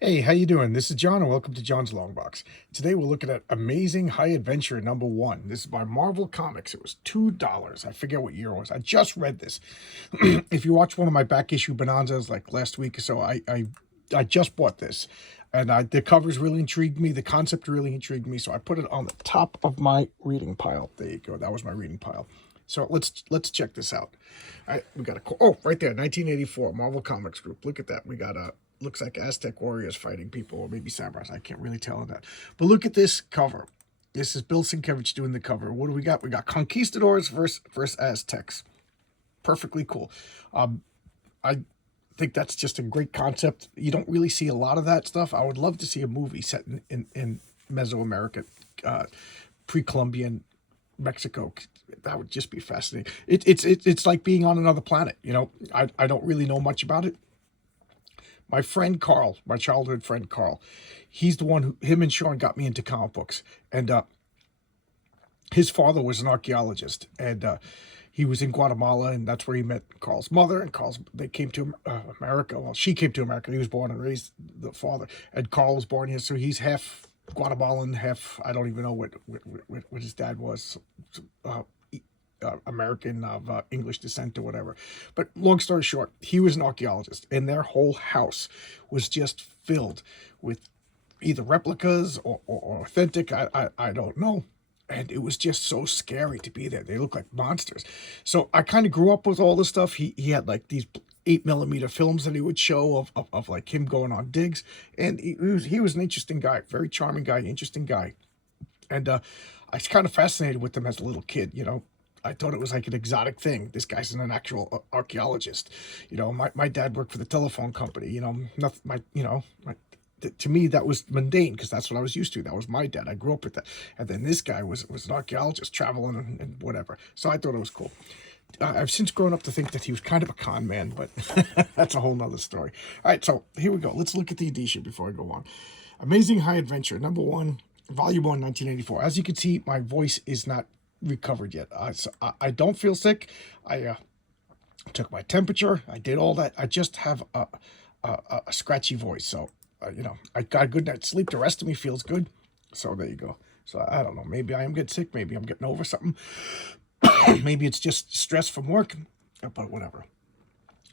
Hey, how you doing? This is John, and welcome to John's Long Box. Today we're looking at Amazing High Adventure #1. This is by Marvel Comics. It was $2. I forget what year it was. I just read this. If you watch one of my back issue bonanzas like last week or so, I just bought this, and the covers really intrigued me. The concept really intrigued me, so I put it on the top of my reading pile. There you go. That was my reading pile. So let's check this out. All right, we got right there, 1984 Marvel Comics Group. Look at that. We got a looks like Aztec warriors fighting people, or maybe samurais. I can't really tell on that. But look at this cover. This is Bill Sienkiewicz doing the cover. What do we got? We got conquistadors versus Aztecs. Perfectly cool. I think that's just a great concept. You don't really see a lot of that stuff. I would love to see a movie set in Mesoamerica, pre-Columbian Mexico. That would just be fascinating. It's like being on another planet. I don't really know much about it. My friend Carl, my childhood friend Carl, he's the one him and Sean got me into comic books. And his father was an archaeologist, and he was in Guatemala, and that's where he met Carl's mother. And they came to America. Well, she came to America. He was born and raised the father, and Carl was born here, so he's half Guatemalan, half I don't even know what his dad was. American of English descent or whatever. But long story short, he was an archaeologist, and their whole house was just filled with either replicas or authentic. I don't know. And it was just so scary to be there. They look like monsters. So I kind of grew up with all this stuff. He had like these 8mm films that he would show of like him going on digs. And he was an interesting guy, very charming guy, interesting guy. And I was kind of fascinated with them as a little kid. I thought it was like an exotic thing. This guy's an actual archaeologist. My dad worked for the telephone company. Nothing. To me that was mundane because that's what I was used to. That was my dad. I grew up with that. And then this guy was an archaeologist traveling and whatever. So I thought it was cool. I've since grown up to think that he was kind of a con man, but that's a whole nother story. All right, so here we go. Let's look at the edition before I go on. Amazing High Adventure, #1, Volume 1, 1984. As you can see, my voice is not recovered yet. So I don't feel sick. I took my temperature. I did all that. I just have a scratchy voice. So, I got a good night's sleep. The rest of me feels good. So there you go. So I don't know. Maybe I am getting sick. Maybe I'm getting over something. Maybe it's just stress from work. But whatever.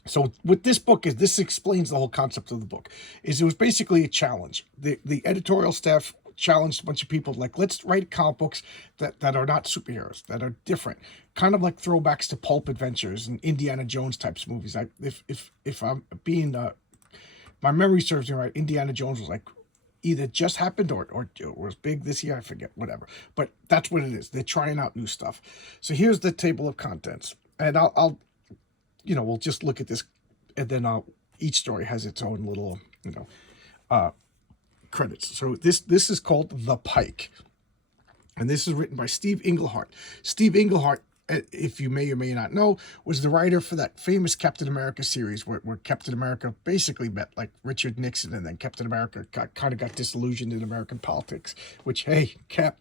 So what this book is, this explains the whole concept of the book. It was basically a challenge. The editorial staff challenged a bunch of people, like, let's write comic books that are not superheroes, that are different, kind of like throwbacks to pulp adventures and Indiana Jones types of movies. If I'm being my memory serves me right, Indiana Jones was like either just happened or was big this year, I forget, whatever. But that's what it is. They're trying out new stuff. So here's the table of contents, and I'll we'll just look at this, and then each story has its own little credits. So this is called The Pike, and this is written by Steve Englehart. Steve Englehart, if you may or may not know, was the writer for that famous Captain America series where Captain America basically met like Richard Nixon, and then Captain America got disillusioned in American politics, which, hey, Cap,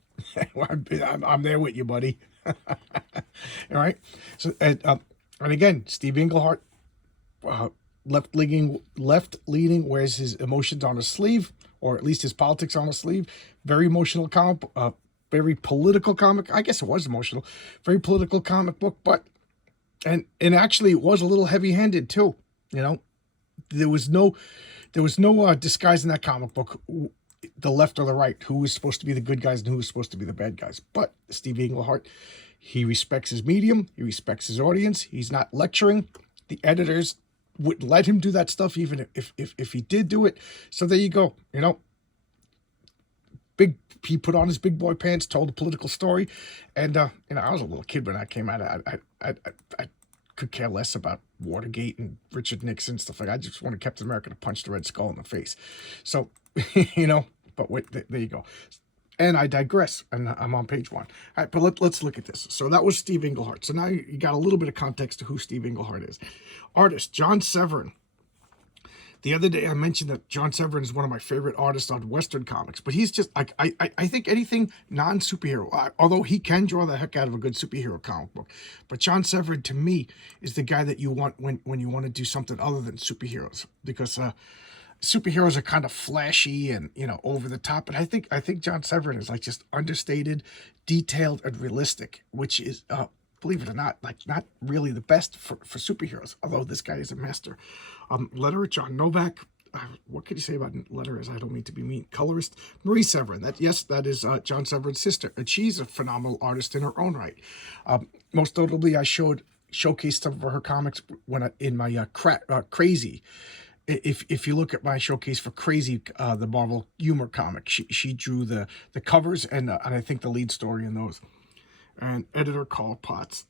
I'm there with you, buddy. All right. So and again, Steve Englehart, left leaning, wears his emotions on his sleeve, or at least his politics on his sleeve. Very emotional comic, very political comic. I guess it was emotional. Very political comic book, but and actually it was a little heavy-handed too. There was no disguise in that comic book, the left or the right, who was supposed to be the good guys and who was supposed to be the bad guys. But Steve Englehart, he respects his medium. He respects his audience. He's not lecturing. The editors wouldn't let him do that stuff, even if he did do it. So there you go. He put on his big boy pants, told a political story, and I was a little kid when that came out. I could care less about Watergate and Richard Nixon, stuff like that. I just wanted Captain America to punch the Red Skull in the face. So, but wait, there you go. And I digress, and I'm on page 1. All right, but let's look at this. So that was Steve Englehart. So now you got a little bit of context to who Steve Englehart is. Artist, John Severin. The other day I mentioned that John Severin is one of my favorite artists on Western comics, but he's just, I think anything non-superhero, although he can draw the heck out of a good superhero comic book. But John Severin, to me, is the guy that you want when you want to do something other than superheroes, because superheroes are kind of flashy and, you know, over the top. But I think John Severin is like just understated, detailed, and realistic, which is, believe it or not, like not really the best for superheroes. Although this guy is a master. Letterer John Novak. What can you say about letterers? I don't mean to be mean. Colorist Marie Severin. That is John Severin's sister, and she's a phenomenal artist in her own right. Most notably, I showcased some of her comics in my Crazy. If you look at my showcase for Crazy, the Marvel humor comic, she drew the covers and I think the lead story in those. And editor Carl Potts.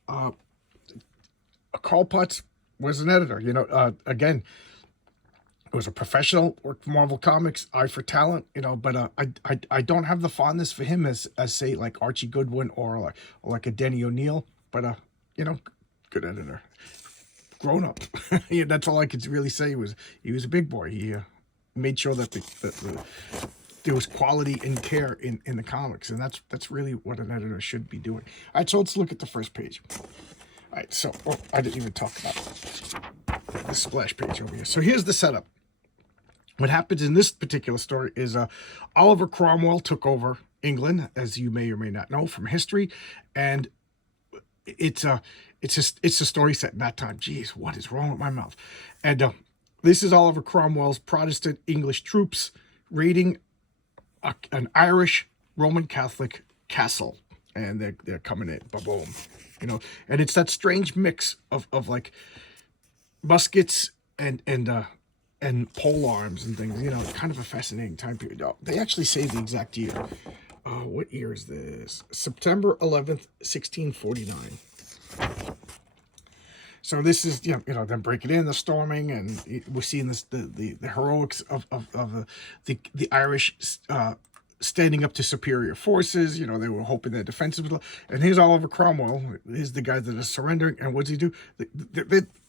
Carl Potts was an editor. You know, again, it was a professional, worked for Marvel Comics, eye for talent, you know, but I don't have the fondness for him as say like Archie Goodwin or like a Denny O'Neil, but you know, good editor, grown up. Yeah, that's all I could really say. He was a big boy. He made sure that there was quality and care in the comics, and that's really what an editor should be doing. All right, so let's look at the first page. All right, so I didn't even talk about the splash page over here. So here's the setup. What happens in this particular story is Oliver Cromwell took over England, as you may or may not know from history, and it's a story set in that time. Jeez, what is wrong with my mouth? And this is Oliver Cromwell's Protestant English troops raiding an Irish Roman Catholic castle, and they're coming in, boom, you know, and it's that strange mix of like muskets and pole arms and things, you know, kind of a fascinating time period. Oh, they actually say the exact year. What year is this? September 11th, 1649. So this is, you know, them breaking in, the storming, and we're seeing this the heroics of the Irish standing up to superior forces. You know, they were hoping their defenses would. And here's Oliver Cromwell. He's the guy that is surrendering. And what does he do?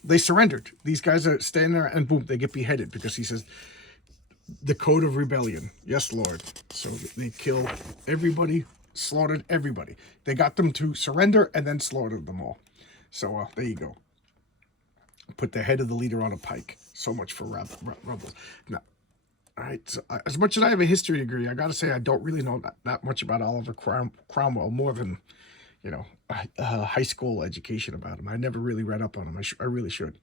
They surrendered. These guys are standing there, and boom, they get beheaded because he says, the code of rebellion. Yes, Lord. So they killed everybody, slaughtered everybody. They got them to surrender and then slaughtered them all. So there you go. Put the head of the leader on a pike. So much for rebels. Now, all right, so as much as I have a history degree, I got to say I don't really know that much about Oliver Cromwell, more than, you know, high school education about him. I never really read up on him. I really should.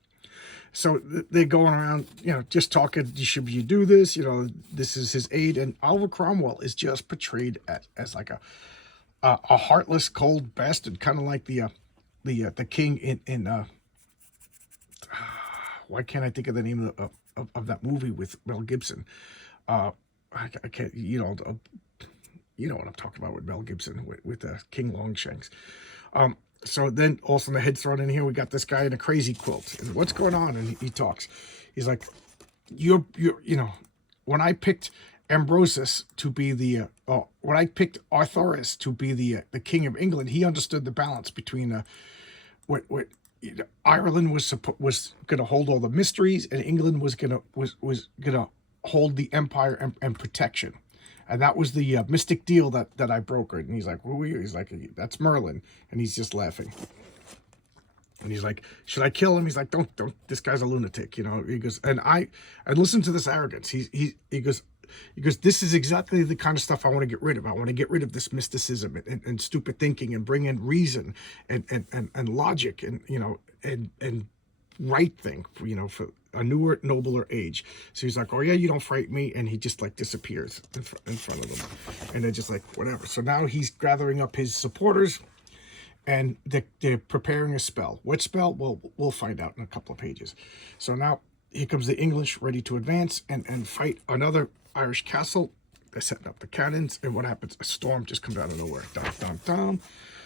So they're going around, you know, just talking, should you do this? You know, this is his aide. And Oliver Cromwell is just portrayed as like a heartless, cold bastard, kind of like the king in why can't I think of the name of that movie with Mel Gibson? I can't, you know what I'm talking about with Mel Gibson with King Longshanks. So then also the head thrown in here, we got this guy in a crazy quilt. And what's going on? And he talks. He's like, you know, when I picked Ambrosius to be when I picked Arthurus to be the king of England, he understood the balance between what Ireland was going to hold all the mysteries, and England was going to hold the empire and protection. And that was the mystic deal that I brokered. And he's like, who are you? He's like, that's Merlin. And he's just laughing. And he's like, should I kill him? He's like, don't. This guy's a lunatic, you know. He goes, and listen to this arrogance. He goes, this is exactly the kind of stuff I want to get rid of. I want to get rid of this mysticism and stupid thinking and bring in reason and logic and, you know, and right thing, you know, for a newer, nobler age. So he's like, oh yeah, you don't frighten me. And he just like disappears in front of them. And they're just like, whatever. So now he's gathering up his supporters and they're preparing a spell. What spell? Well, we'll find out in a couple of pages. So now here comes the English ready to advance and fight another Irish castle. They're setting up the cannons. And what happens? A storm just comes out of nowhere. Dum, dum, dum.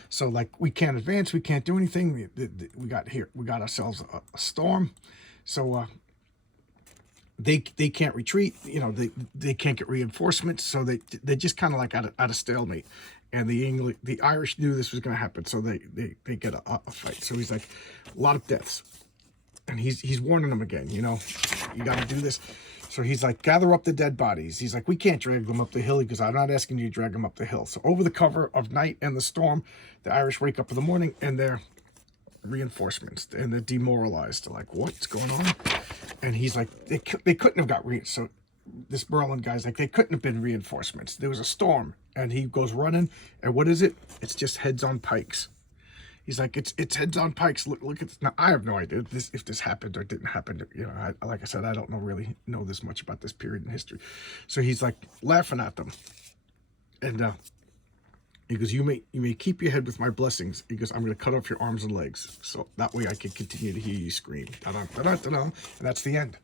So like, we can't advance. We can't do anything. We got ourselves a storm. So they can't retreat. You know, they can't get reinforcements. So they're just kind of like out of stalemate. And the Irish knew this was going to happen. So they get a fight. So he's like, a lot of deaths. And he's warning them again, you know, you got to do this. So he's like, gather up the dead bodies. He's like, we can't drag them up the hill. He goes, I'm not asking you to drag them up the hill. So over the cover of night and the storm, the Irish wake up in the morning and they're reinforcements and they're demoralized. They're like, what's going on? And he's like, they couldn't have got so this Merlin guy's like, they couldn't have been reinforcements. There was a storm, and he goes running, and what is it? It's just heads on pikes. He's like, it's heads on pikes. Look at this. Now, I have no idea if this happened or didn't happen. You know, like I said, I don't really know this much about this period in history. So he's like laughing at them, and he goes, you may keep your head with my blessings. He goes, I'm going to cut off your arms and legs, so that way I can continue to hear you scream. And that's the end.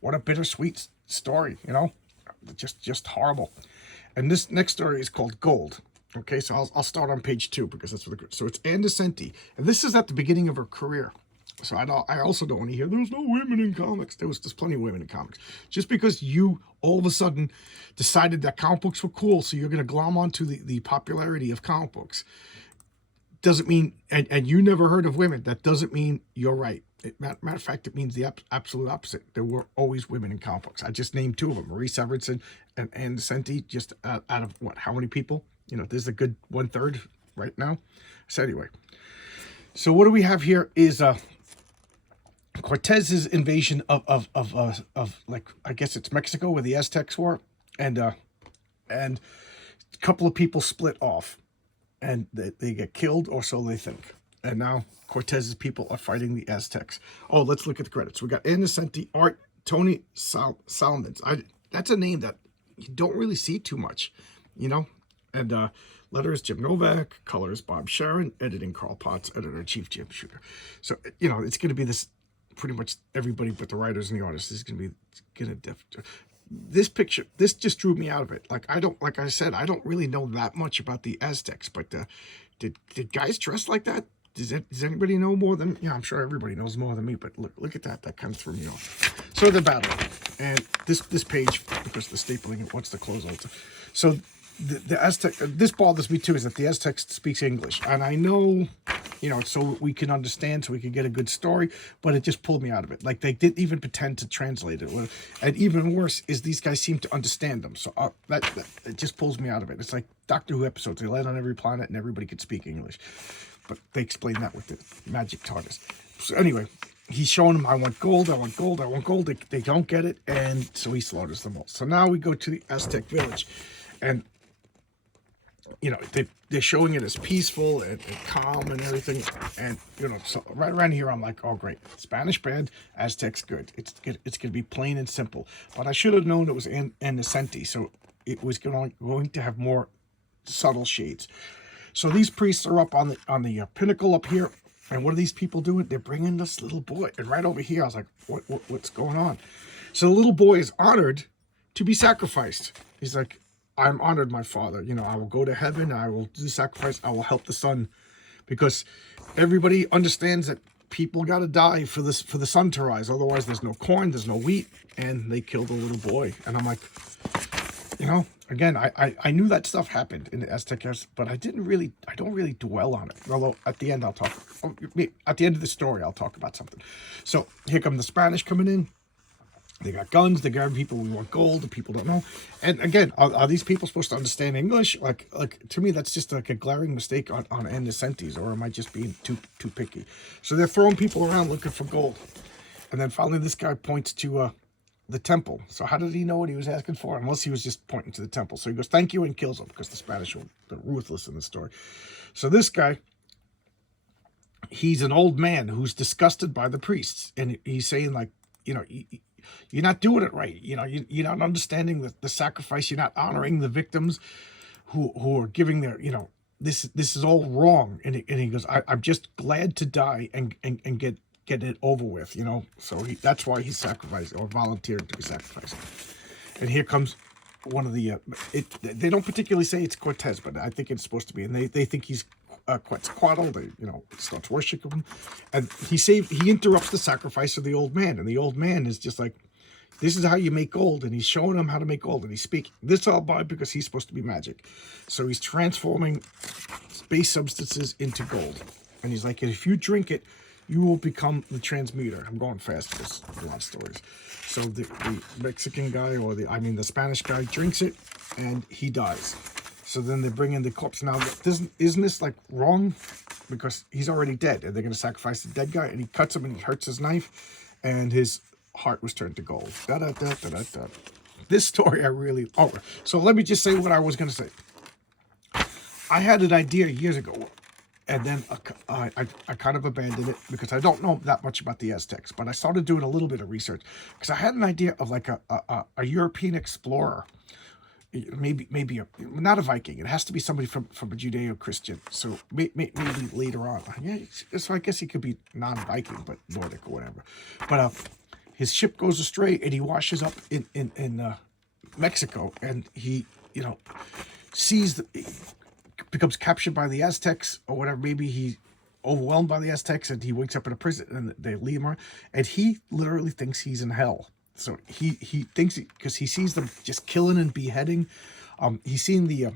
What a bittersweet story, you know, just horrible. And this next story is called Gold. Okay, so I'll start on page 2 because that's what so it's Anne DeSenti, and this is at the beginning of her career. So I also don't want to hear there's no women in comics. There's plenty of women in comics. Just because you all of a sudden decided that comic books were cool, so you're going to glom onto the popularity of comic books, doesn't mean, and you never heard of women, that doesn't mean you're right. Matter of fact, it means the absolute opposite. There were always women in comic books. I just named 2 of them, Marie Severanson and Anne DeSenti, just out of what, how many people? You know, there's a good 1/3 right now. So anyway, so what do we have here is Cortez's invasion of like, I guess it's Mexico, where the Aztecs were, and a couple of people split off, and they get killed, or so they think. And now Cortez's people are fighting the Aztecs. Oh, let's look at the credits. We got Anne DeSenti, art, Tony Salmons. That's a name that you don't really see too much, you know. And letters, Jim Novak, colors, Bob Sharon, editing, Carl Potts, editor-in-chief, Jim Shooter. So, you know, it's going to be this, pretty much everybody but the writers and the artists is going to be, this picture, this just drew me out of it. Like, like I said, I don't really know that much about the Aztecs, but did guys dress like that? Does anybody know more than, yeah, I'm sure everybody knows more than me, but look at that kind of threw me off. So the battle, and this page, because the stapling, what's the close out? So the Aztec, this bothers me too, is that the Aztec speaks English, and I know, you know, so we can understand, so we can get a good story, but it just pulled me out of it. Like, they didn't even pretend to translate it, and even worse is these guys seem to understand them, so that it just pulls me out of it. It's like Doctor Who episodes, they land on every planet and everybody could speak English, but they explain that with the magic TARDIS. So anyway, he's showing them, I want gold, I want gold, I want gold. They don't get it, and so he slaughters them all. So now we go to the Aztec village, and you know, they're showing it as peaceful and calm and everything. And, you know, so right around here, I'm like, oh, great. Spanish bad, Aztecs good. It's going to be plain and simple. But I should have known it was Anne DeSenti, so it was going to have more subtle shades. So these priests are up on the pinnacle up here. And what are these people doing? They're bringing this little boy. And right over here, I was like, what's going on? So the little boy is honored to be sacrificed. He's like, I'm honored, my father. You know, I will go to heaven. I will do the sacrifice. I will help the sun, because everybody understands that people got to die for the sun to rise. Otherwise, there's no corn, there's no wheat, and they killed a little boy. And I'm like, you know, again, I knew that stuff happened in the Aztec years, but I don't really dwell on it. Although at the end at the end of the story, I'll talk about something. So here come the Spanish coming in. They got guns, they're grabbing people, we want gold, the people don't know. And again, are these people supposed to understand English? Like to me, that's just like a glaring mistake on Anne DeSenti's, or am I just being too picky? So they're throwing people around looking for gold. And then finally this guy points to the temple. So how did he know what he was asking for? Unless he was just pointing to the temple. So he goes, thank you, and kills him, because the Spanish are ruthless in the story. So this guy, he's an old man who's disgusted by the priests. And he's saying, like, you know, you're not doing it right. You know, you're not understanding the sacrifice. You're not honoring the victims who are giving their, you know, this is all wrong. And he goes, I'm just glad to die and get it over with, you know. So that's why he sacrificed, or volunteered to be sacrificed. And here comes one of the, they don't particularly say it's Cortez, but I think it's supposed to be. And they think he's Quetzalcoatl. They, you know, starts worshiping him, and he interrupts the sacrifice of the old man, and the old man is just like, this is how you make gold, and he's showing him how to make gold, and he's speaking this all by, because he's supposed to be magic, so he's transforming base substances into gold, and he's like, if you drink it, you will become the transmuter. I'm going fast, there's a lot of stories. So the Mexican guy, or the Spanish guy, drinks it, and he dies. So then they bring in the corpse. Now, isn't this like wrong? Because he's already dead, and they're going to sacrifice the dead guy, and he cuts him and he hurts his knife, and his heart was turned to gold. this story I really... Oh, so let me just say what I was going to say. I had an idea years ago, and then I kind of abandoned it because I don't know that much about the Aztecs, but I started doing a little bit of research because I had an idea of like a European explorer, maybe not a Viking. It has to be somebody from a Judeo-Christian. So maybe later on, yeah. So I guess he could be non-Viking, but Nordic or whatever. But his ship goes astray, and he washes up in Mexico, and he sees becomes captured by the Aztecs or whatever. Maybe he overwhelmed by the Aztecs, and he wakes up in a prison, and they leave him, and he literally thinks he's in hell. So he thinks, because he sees them just killing and beheading. He's seen the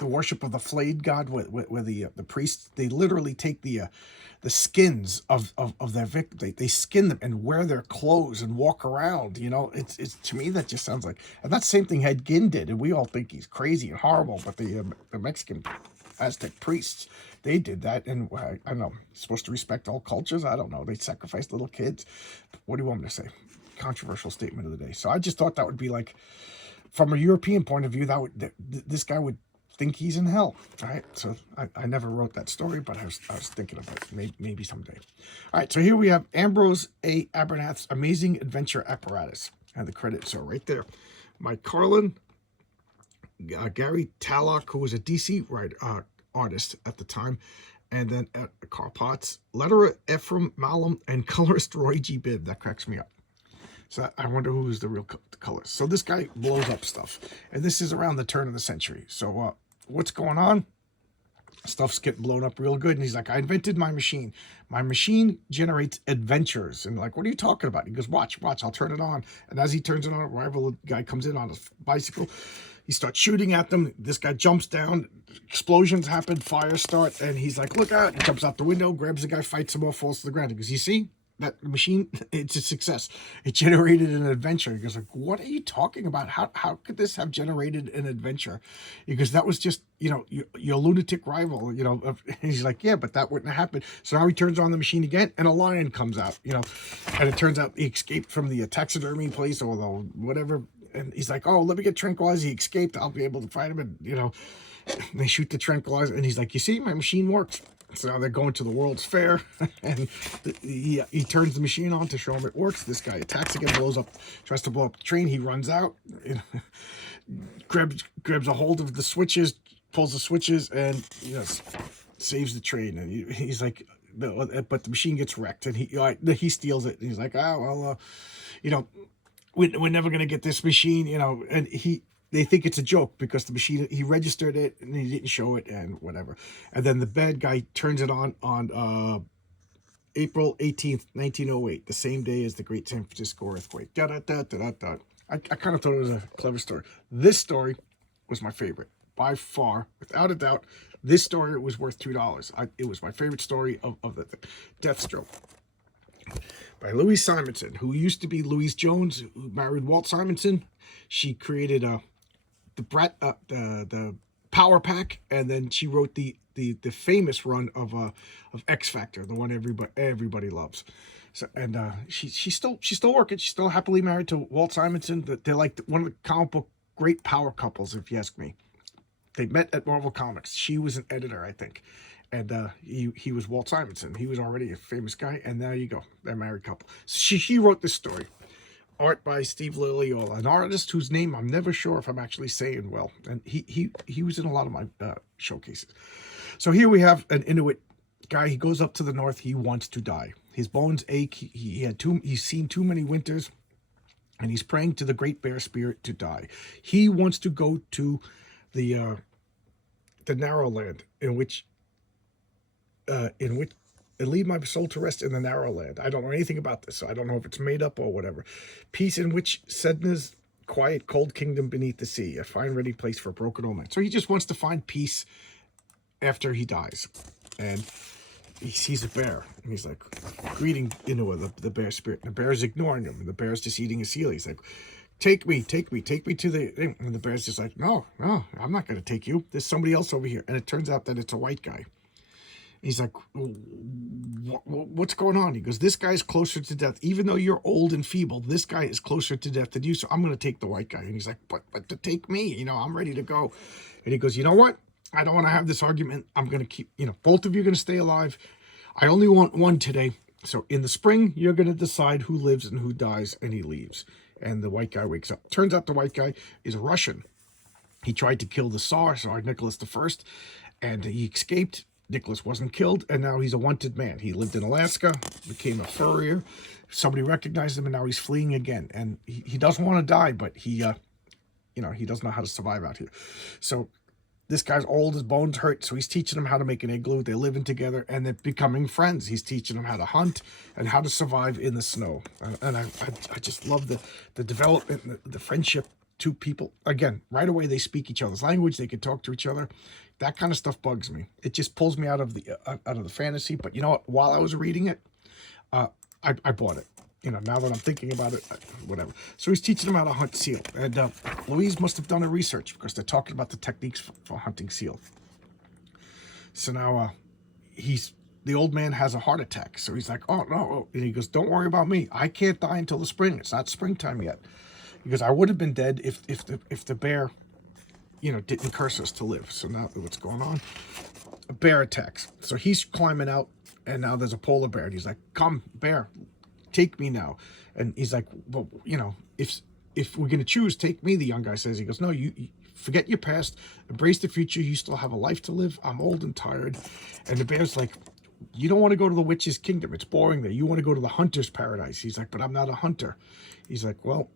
worship of the flayed god, where the priests, they literally take the skins of their victim, they skin them and wear their clothes and walk around. It's to me that just sounds like, and that same thing Ed Gein did, and we all think he's crazy and horrible, but the Mexican Aztec priests, they did that. And I don't know, supposed to respect all cultures, I don't know, they sacrificed little kids. What do you want me to say? Controversial statement of the day. So I just thought that would be like, from a European point of view, this guy would think he's in hell. All right, so I never wrote that story, but I was thinking about it, maybe someday. All right, so here we have Ambrose A. Abernath's Amazing Adventure Apparatus, and the credits are right there. Mike Carlin, Gary Tallock, who was a DC artist at the time, and then Carl Potts, letterer Ephraim Malum, and colorist Roy G. Bibb. That cracks me up. So I wonder who's the real colorist. So this guy blows up stuff, and this is around the turn of the century. So what's going on? Stuff's getting blown up real good, and he's like, I invented my machine. My machine generates adventures. And like, what are you talking about? He goes, watch, I'll turn it on. And as he turns it on, a rival guy comes in on a bicycle. He starts shooting at them. This guy jumps down. Explosions happen. Fire start. And he's like, look out. He jumps out the window, grabs the guy, fights him off, falls to the ground. He goes, you see? That machine, it's a success. It generated an adventure. He goes like, what are you talking about? How could this have generated an adventure? Because that was just, your lunatic rival, and he's like, yeah, but that wouldn't have happened. So now he turns on the machine again, and a lion comes out, and it turns out he escaped from the taxidermy place or the whatever. And he's like, oh, let me get tranquilized. He escaped. I'll be able to fight him. And, they shoot the tranquilizer, and he's like, you see, my machine works. So now they're going to the World's Fair, and he turns the machine on to show him it works. This guy attacks again, tries to blow up the train. He runs out, grabs a hold of the switches, pulls the switches, and saves the train. And he's like, but the machine gets wrecked, and he steals it. And he's like, oh well, we're never gonna get this machine, and they think it's a joke because the machine, he registered it and he didn't show it and whatever. And then the bad guy turns it on April 18th, 1908, the same day as the Great San Francisco earthquake. I kind of thought it was a clever story. This story was my favorite. By far, without a doubt, this story was worth $2. It was my favorite story of the Deathstroke. By Louise Simonson, who used to be Louise Jones, who married Walt Simonson. She created the Power Pack, and then she wrote the famous run of X Factor, the one everybody loves. So, and she's still working. She's still happily married to Walt Simonson. They're like one of the comic book great power couples, if you ask me. They met at Marvel Comics. She was an editor, I think, and he was Walt Simonson. He was already a famous guy, and there you go, they're a married couple. So she wrote this story. Art by Steve Liliola, an artist whose name I'm never sure if I'm actually saying well. And he was in a lot of my showcases. So here we have an Inuit guy. He goes up to the north. He wants to die. His bones ache. He's seen too many winters, and he's praying to the Great Bear Spirit to die. He wants to go to the narrow land in which and leave my soul to rest in the narrow land. I don't know anything about this, so I don't know if it's made up or whatever. Peace in which Sedna's quiet, cold kingdom beneath the sea, a fine, ready place for broken old men. So he just wants to find peace after he dies. And he sees a bear, and he's like, greeting the bear spirit. And the bear's ignoring him, and the bear's just eating a seal. He's like, take me to the... And the bear's just like, no, I'm not going to take you. There's somebody else over here. And it turns out that it's a white guy. He's like, what's going on? He goes, this guy's closer to death. Even though you're old and feeble, this guy is closer to death than you. So I'm going to take the white guy. And he's like, but to take me, I'm ready to go. And he goes, you know what? I don't want to have this argument. I'm going to keep, both of you are going to stay alive. I only want one today. So in the spring, you're going to decide who lives and who dies. And he leaves. And the white guy wakes up. Turns out the white guy is Russian. He tried to kill the Tsar Nicholas I, and he escaped. Nicholas wasn't killed, and now he's a wanted man. He lived in Alaska, became a furrier. Somebody recognized him, and now he's fleeing again. And he doesn't want to die, but he doesn't know how to survive out here. So this guy's old, his bones hurt, so he's teaching him how to make an igloo. They're living together, and they're becoming friends. He's teaching him how to hunt and how to survive in the snow. And I just love the development, the friendship. Two people, again, right away they speak each other's language. They can talk to each other. That kind of stuff bugs me. It just pulls me out of the fantasy. But you know what? While I was reading it, I bought it. Now that I'm thinking about it, whatever. So he's teaching them how to hunt seal. And Louise must have done her research because they're talking about the techniques for hunting seal. So now the old man has a heart attack. So he's like, oh, no. And he goes, don't worry about me. I can't die until the spring. It's not springtime yet. Because I would have been dead if the bear, didn't curse us to live. So now what's going on? A bear attacks. So he's climbing out, and now there's a polar bear. And he's like, come, bear, take me now. And he's like, well, if we're going to choose, take me, the young guy says. He goes, no, you forget your past, embrace the future. You still have a life to live. I'm old and tired. And the bear's like, you don't want to go to the witch's kingdom. It's boring there. You want to go to the hunter's paradise. He's like, but I'm not a hunter. He's like, well...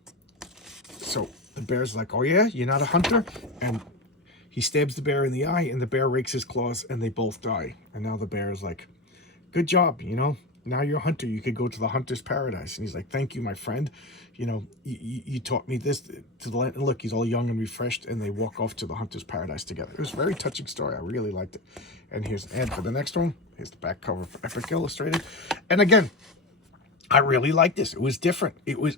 So the bear's like, oh yeah, you're not a hunter? And he stabs the bear in the eye, and the bear rakes his claws, and they both die. And now the bear is like, good job, now you're a hunter. You could go to the hunter's paradise. And he's like, thank you, my friend. You taught me this to the land. And look, he's all young and refreshed, and they walk off to the hunter's paradise together. It was a very touching story. I really liked it. And for the next one, here's the back cover for Epic Illustrated. And again, I really like this. It was different. It was,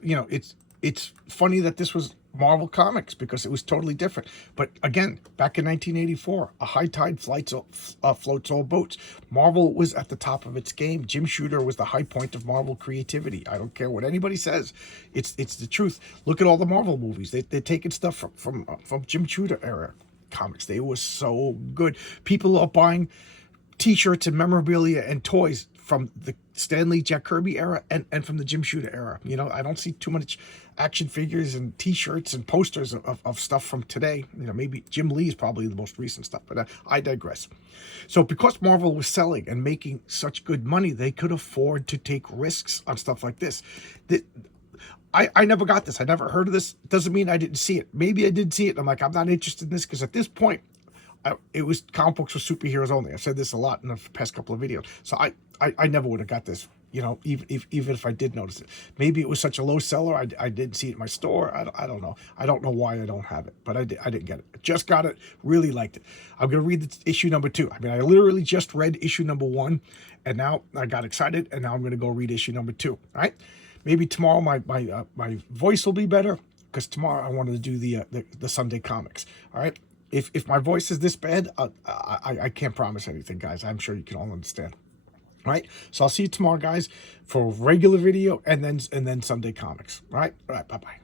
it's funny that this was Marvel Comics because it was totally different. But again, back in 1984, a high tide floats all boats. Marvel was at the top of its game. Jim Shooter was the high point of Marvel creativity. I don't care what anybody says. It's the truth. Look at all the Marvel movies. They're taking stuff from Jim Shooter era comics. They were so good. People are buying T-shirts and memorabilia and toys from the Stan Lee, Jack Kirby era and from the Jim Shooter era. I don't see too much action figures and T-shirts and posters of stuff from today. Maybe Jim Lee is probably the most recent stuff, but I digress. So because Marvel was selling and making such good money, they could afford to take risks on stuff like this. I never got this. I never heard of this. Doesn't mean I didn't see it. Maybe I did see it. And I'm like, I'm not interested in this because at this point, it was comic books for superheroes only. I've said this a lot in the past couple of videos. So I never would have got this, even if I did notice it. Maybe it was such a low seller, I didn't see it in my store. I don't know. I don't know why I don't have it, but I didn't get it. I just got it, really liked it. I'm going to read issue number 2. I mean, I literally just read issue number 1, and now I got excited, and now I'm going to go read issue number 2, all right? Maybe tomorrow my voice will be better, because tomorrow I wanted to do the Sunday comics, all right? If my voice is this bad, I can't promise anything, guys. I'm sure you can all understand. All right, so I'll see you tomorrow, guys, for a regular video and then Sunday comics. All right, bye-bye.